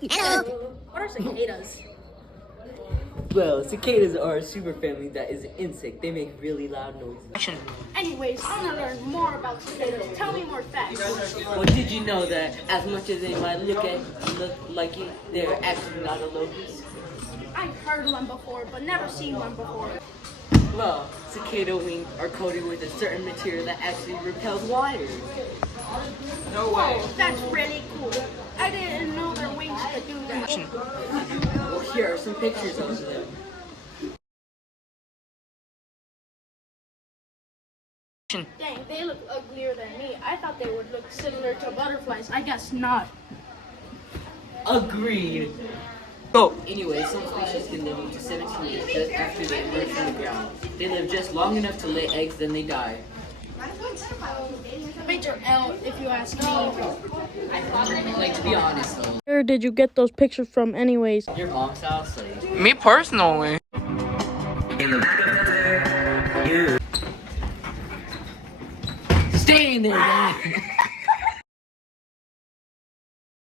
What are cicadas? Well, cicadas are a super family that is an insect. They make really loud noises. Anyways, I want to learn more about cicadas. Tell me more facts. Well, did you know that as much as they might look like you, they're actually not a locust? I've heard one before, but never seen one before. Well, cicada wings are coated with a certain material that actually repels wires. No way. Oh, that's really cool. I didn't know their wings could do that. Well, here are some pictures of them. Dang, they look uglier than me. I thought they would look similar to butterflies. I guess not. Agreed. Go. Anyway, some species can live up to 17 years just after they emerge from the ground. They live just long enough to lay eggs, then they die. Major L, if you ask me. Like, to be honest though. Where did you get those pictures from anyways? Your mom's house, like. Me personally. In the back of there, you. Stay in there, man.